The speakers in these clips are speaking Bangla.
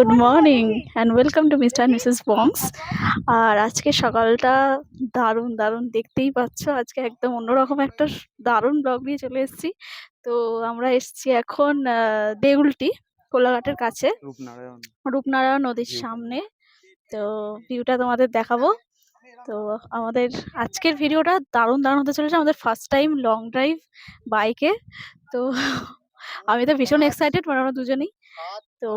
Good morning and welcome to mister and missus Bongs. আর আজকে সকালটা দারুণ দারুণ, দেখতেই পাচ্ছ। আজকে একদম অন্যরকম একটা দারুণ ব্লগ নিয়ে চলে এসেছি। তো আমরা এসেছি এখন দেউলটি, কোলাঘাটের কাছে, রূপনারায়ণ নদীর সামনে। তো ভিউটা তোমাদের দেখাবো। তো আমাদের আজকের ভিডিওটা দারুণ দারুণ হতে চলেছে। আমাদের ফার্স্ট টাইম লং ড্রাইভ বাইকে। তো আমি তো ভীষণ এক্সাইটেড, মানে আমরা দুজনেই। তো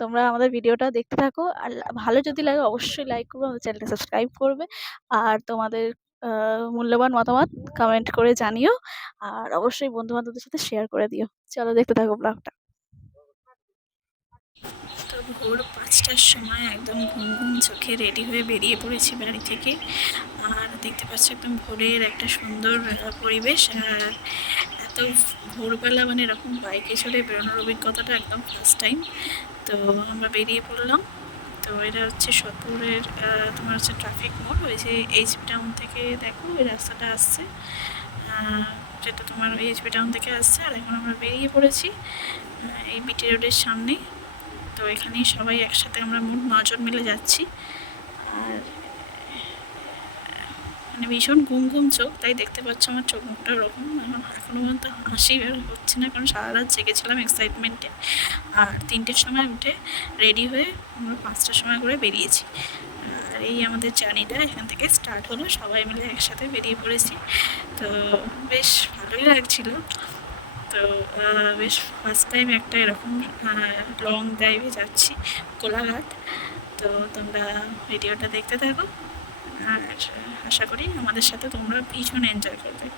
তোমরা আমাদের ভিডিওটা দেখতে থাকো, আর ভালো যদি লাগে অবশ্যই লাইক করবে, আমাদের চ্যানেলটা সাবস্ক্রাইব করবে, আর তোমাদের মূল্যবান মতামত কমেন্ট করে জানিও, আর অবশ্যই বন্ধু বান্ধবদের সাথে শেয়ার করে দিও। চলো দেখতে থাকো ব্লগটা। তো ভোর 5টার সময় একদম ঘুম ঘুম চোখে রেডি হয়ে বেরিয়ে পড়েছি বাড়ি থেকে। আর দেখতে পাচ্ছি একদম ভোরের একটা সুন্দর পরিবেশ। আর এত ভোরবেলা মানে এরকম বাইকে চড়ে বেরোনোর অভিজ্ঞতাটা একদম ফার্স্ট টাইম। তো আমরা বেরিয়ে পড়লাম। তো এটা হচ্ছে সোদপুরের তোমার হচ্ছে ট্রাফিক মোড়। ওই যে এইচপি টাউন থেকে দেখো ওই রাস্তাটা আসছে, যেটা তোমার এইচপি টাউন থেকে আসছে। আর এখন আমরা বেরিয়ে পড়েছি এই বিটি রোডের সামনে। তো এখানেই সবাই একসাথে আমরা মোট 9 জন মিলে যাচ্ছি। আর মানে ভীষণ ঘুম ঘুম চোখ, তাই দেখতে পাচ্ছ আমার চোখ মুখটা ওরকম। এখনো পর্যন্ত হাসি বের হচ্ছে না, কারণ সারা রাত জেগেছিলাম এক্সাইটমেন্টে। আর 3টের সময় উঠে রেডি হয়ে আমরা 5টার সময় করে বেরিয়েছি। আর এই আমাদের জার্নিটা এখান থেকে স্টার্ট হলো, সবাই মিলে একসাথে বেরিয়ে পড়েছি। তো বেশ ভালোই লাগছিল। তো বেশ ফার্স্ট টাইম একটা এরকম লং ড্রাইভে যাচ্ছি কোলাঘাট। তো তোমরা ভিডিওটা দেখতে থাকো, আর আশা করি আমাদের সাথে তোমরা ভীষণ এনজয় করবে।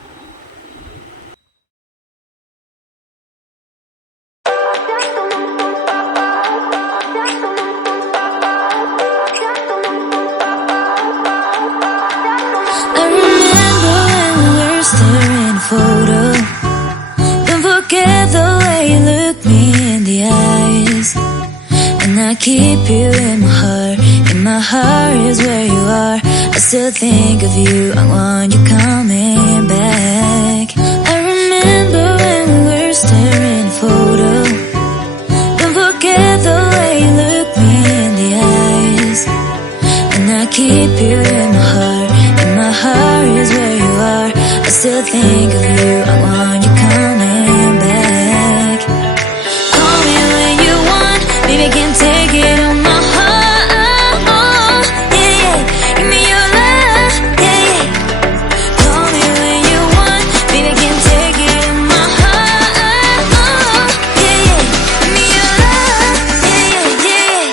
Keep you in my heart is where you are. I still think of you, I want you coming back. I remember when we were staring photo. Don't forget the way you look me in the eyes. And I keep you in my heart is where you are. I still think of you, I want you coming back. Call me when you want, baby, can take it on my heart, yeah, yeah. Give me your love, yeah, yeah. Call me when you want, baby, can take it on my heart, yeah, yeah. Give me your love, yeah, yeah,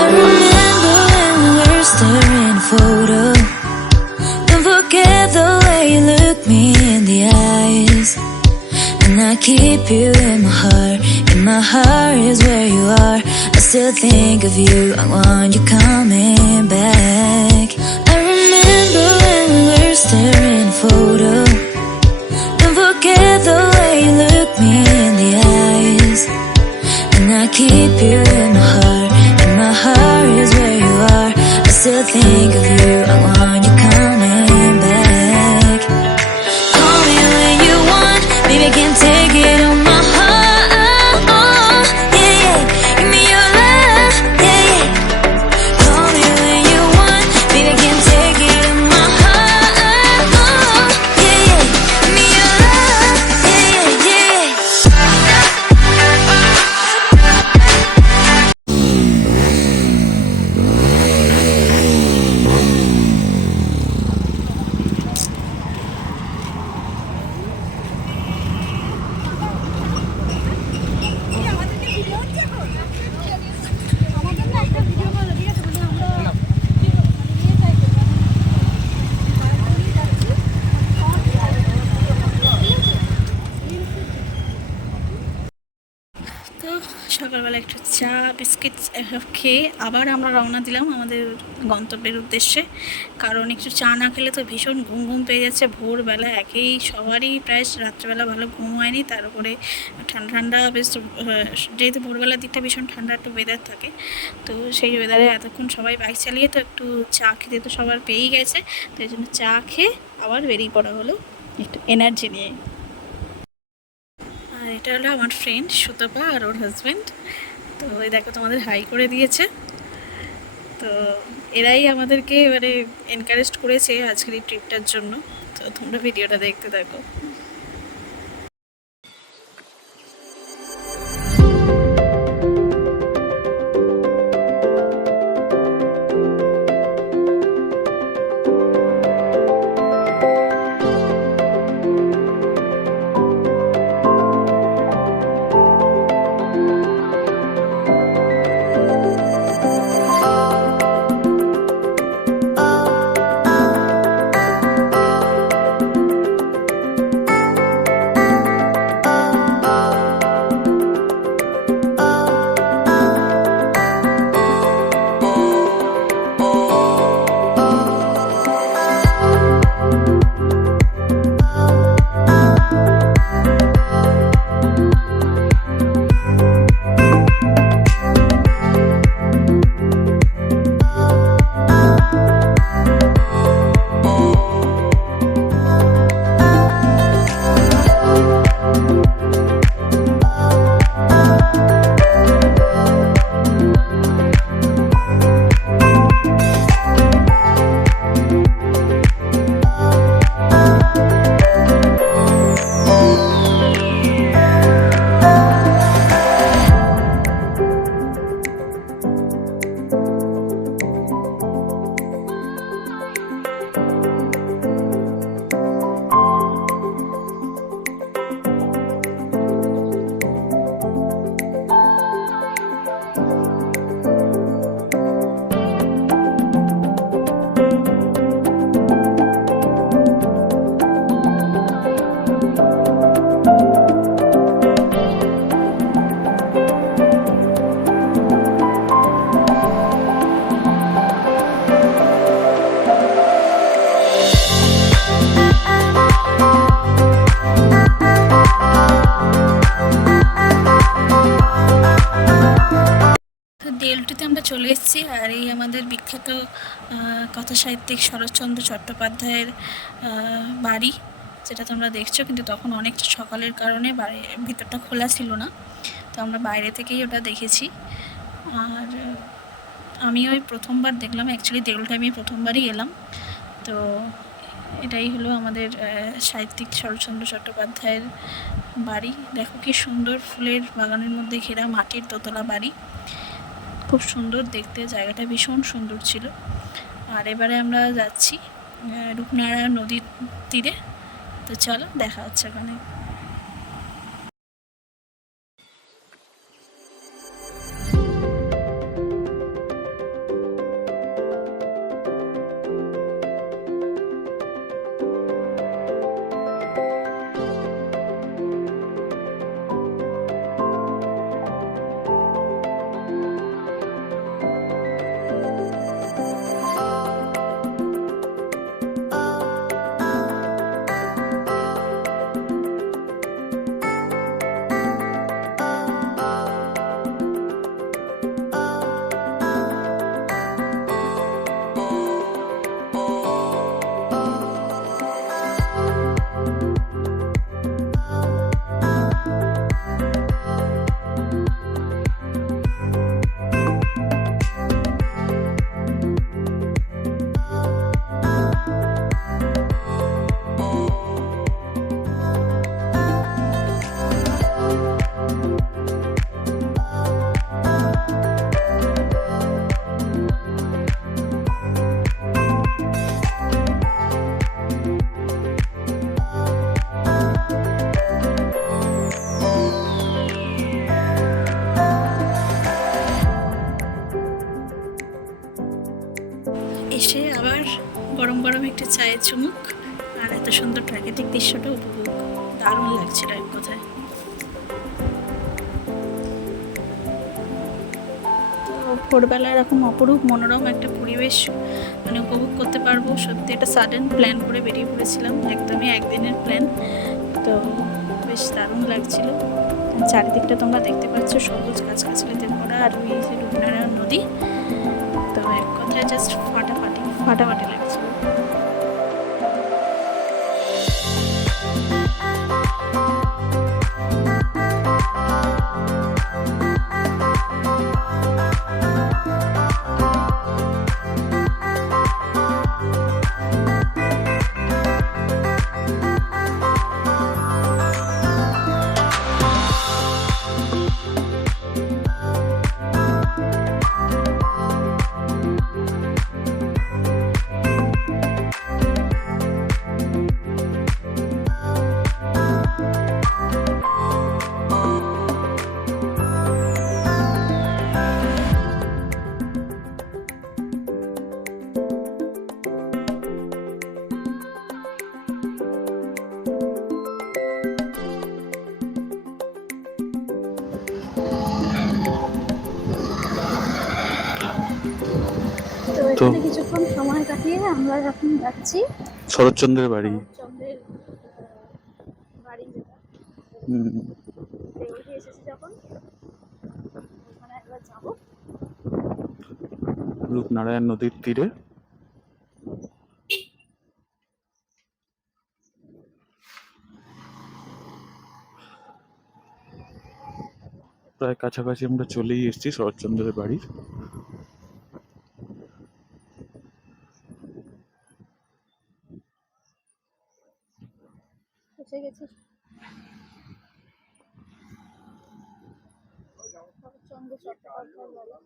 I remember when we were staring photo. Don't forget the way you look me in the eyes. And I keep you in my heart is where you are. I still think of you, I want you coming back. I remember when we were staring photo. Don't forget the way you look me in the eyes. And I keep you in my heart is where you are. I still think of you, I want you coming back. Call me when you want, baby, can take it on my heart, yeah, yeah. Give me your love, yeah, yeah. Call me when you want, baby, can take it on my heart, yeah, yeah. Give me your love, yeah, yeah. তো সকালবেলা একটু চা বিস্কিট খেয়ে আবার আমরা রওনা দিলাম আমাদের গন্তব্যের উদ্দেশ্যে। কারণ একটু চা না খেলে তো ভীষণ ঘুম ঘুম পেয়ে যাচ্ছে ভোরবেলা। একেই সবারই প্রায় রাত্রেবেলা ভালো ঘুম হয়নি, তার উপরে ঠান্ডা ঠান্ডা বেশ, যেহেতু ভোরবেলার দিকটা ভীষণ ঠান্ডা একটু ওয়েদার থাকে, তো সেই ওয়েদারে এতক্ষণ সবাই বাইক চালিয়ে তো একটু চা খেতে তো সবার পেয়েই গেছে। তো এই জন্য চা খেয়ে আবার বেরিয়ে পড়া হলো একটু এনার্জি নিয়ে। আর এটা হলো আমার ফ্রেন্ড সুতপা আর ওর হাজব্যান্ড। তো এই দেখো তোমাদের হাই করে দিয়েছে। তো এরাই আমাদেরকে এবারে এনকারেজ করেছে আজকের এই ট্রিপটার জন্য। তো তোমরা ভিডিওটা দেখতে থাকো। দেউলটিতে আমরা চলে এসেছি। আর এই আমাদের বিখ্যাত কথা সাহিত্যিক শরৎচন্দ্র চট্টোপাধ্যায়ের বাড়ি, যেটা তোমরা দেখছো। কিন্তু তখন অনেকটা সকালের কারণে ভিতরটা খোলা ছিল না, তো আমরা বাইরে থেকেই ওটা দেখেছি। আর আমি ওই প্রথমবার দেখলাম, অ্যাকচুয়ালি দেউলটা আমি প্রথমবারই এলাম। তো এটাই হলো আমাদের সাহিত্যিক শরৎচন্দ্র চট্টোপাধ্যায়ের বাড়ি। দেখো কি সুন্দর ফুলের বাগানের মধ্যে ঘেরা মাটির দোতলা বাড়ি, খুব সুন্দর দেখতে, জায়গাটা ভীষণ সুন্দর ছিল। আর এবারে আমরা যাচ্ছি রূপনারায়ণ নদীর তীরে। তো চলো দেখা হচ্ছে ওখানে। এসে আবার গরম গরম একটু চায়ের চুমুক আর এত সুন্দর প্রাকৃতিক দৃশ্যটা উপভোগ, দারুণ লাগছিল এক কথায়। ভোরবেলা এরকম অপরূপ মনোরম একটা পরিবেশ মানে উপভোগ করতে পারবো। সত্যি এটা সাডেন প্ল্যান করে বেরিয়ে পড়েছিলাম, একদমই একদিনের প্ল্যান। তো বেশ দারুণ লাগছিল। চারিদিকটা তোমরা দেখতে পাচ্ছ সবুজ গাছগাছালিতে ভরা, আর ওই যে রূপনারায়ণ নদী। তো এক কথায় জাস্ট ফাটাফাটি ফাটাফাটি লাগছিল। তো এখানে কিছুক্ষণ সময় কাটিয়ে আমরা এখন যাচ্ছি শরৎচন্দ্রের বাড়ি। শরৎচন্দ্রের বাড়ি যেটা দেউড়ি এসেছি যখন ওখানে একবার যাবো। রূপনারায়ণ নদীর তীরে। প্রায় কাছাকাছি আমরা চলেই এসেছি শরৎচন্দ্রের বাড়ির। এসে গেছি শরৎচন্দ্র চট্টোপাধ্যায়ের বাড়ি।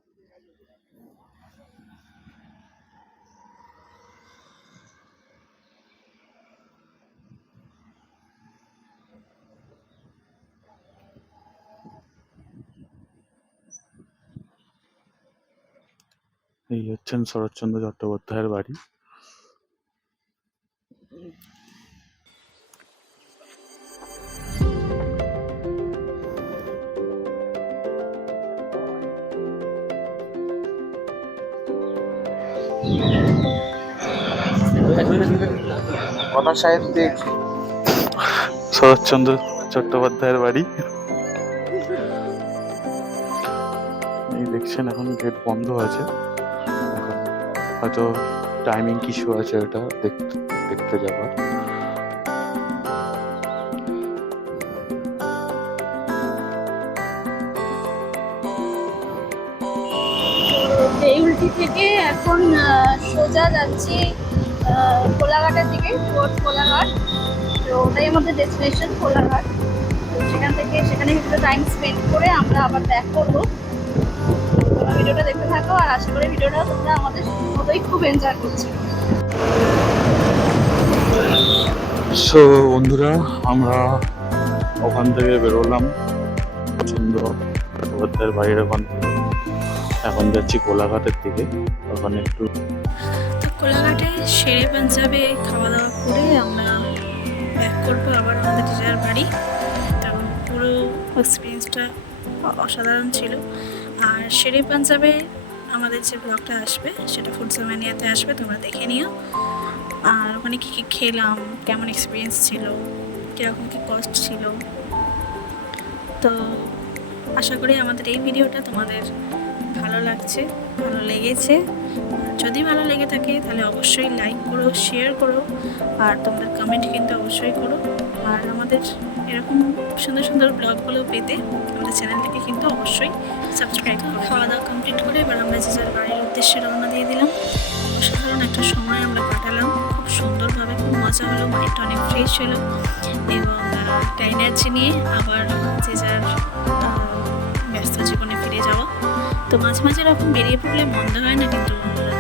এই হচ্ছেন শরৎচন্দ্র চট্টোপাধ্যায়ের বাড়ি। কথা সাহিত্যিক শরৎচন্দ্র চট্টোপাধ্যায়ের বাড়ি। এই দেখছেন এখন গেট বন্ধ আছে, এখন হয়তো টাইমিং কিছু আছে, ওটা দেখতে যাবার। দেউলটি থেকে এখন সোজা যাচ্ছি কোলাঘাটের দিকে, কোলাঘাট। তো ওটাই আমাদের ডেস্টিনেশন, কোলাঘাট। তো সেখানে কিছুটা টাইম স্পেন্ড করে আমরা আবার ব্যাক করবো। তোমরা ভিডিওটা দেখতে থাকো, আর আশা করি ভিডিওটা তোমরা আমাদের মতোই খুব এনজয় করছো। সো বন্ধুরা, আমরা ওখান থেকে বেরোলাম শরৎচন্দ্র চট্টোপাধ্যায়ের বাড়ির ওখান থেকে। এখন যাচ্ছি কোলাঘাটের দিকে, ওখানে একটু। তো কোলাঘাটে শেরে পাঞ্জাবে খাওয়া দাওয়া করে আমরা ব্যাক করবো আবার আমাদের নিজের বাড়ি। তো পুরো এক্সপিরিয়েন্সটা অসাধারণ ছিল। আর শেরে পাঞ্জাবে আমাদের যে ব্লগটা আসবে সেটা ফুড জামানিয়াতে আসবে, তোমরা দেখে নিও। আর ওখানে কী কী খেলাম, কেমন এক্সপিরিয়েন্স ছিল, কীরকম কী কস্ট ছিল। তো আশা করি আমাদের এই ভিডিওটা তোমাদের ভালো লাগছে, ভালো লেগেছে। যদি ভালো লেগে থাকে তাহলে অবশ্যই লাইক করো, শেয়ার করো, আর তোমাদের কমেন্ট কিন্তু অবশ্যই করো। আর আমাদের এরকম সুন্দর সুন্দর ব্লগগুলো পেতে আমাদের চ্যানেলটাকে কিন্তু অবশ্যই সাবস্ক্রাইব করো। খাওয়া দাওয়া কমপ্লিট করে এবার আমরা যে যার বাড়ির উদ্দেশ্যে রওনা দিয়ে দিলাম। অসাধারণ একটা সময় আমরা কাটালাম, খুব সুন্দরভাবে, খুব মজা হলো, মাইন্ডটা অনেক ফ্রেশ হলো এবং একটা এনার্জি নিয়ে আবার যে যার ব্যস্ত জীবনে ফিরে যাওয়া। তো মাঝে মাঝে এরকম বেরিয়ে পড়লে মন্দ হয় না কিন্তু বন্ধুরা।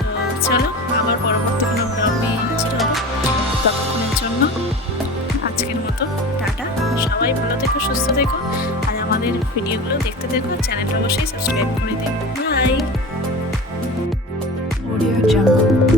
তো চলো আবার পরবর্তী কোনো ব্লগ নিয়ে হাজির হবো। ততক্ষণের জন্য আজকের মতো টাটা। সবাই ভালো থেকো, সুস্থ থেকো, আর আমাদের ভিডিওগুলো দেখতে থেকো। চ্যানেলটা অবশ্যই সাবস্ক্রাইব করে দিও। বাই। Audio Jungle.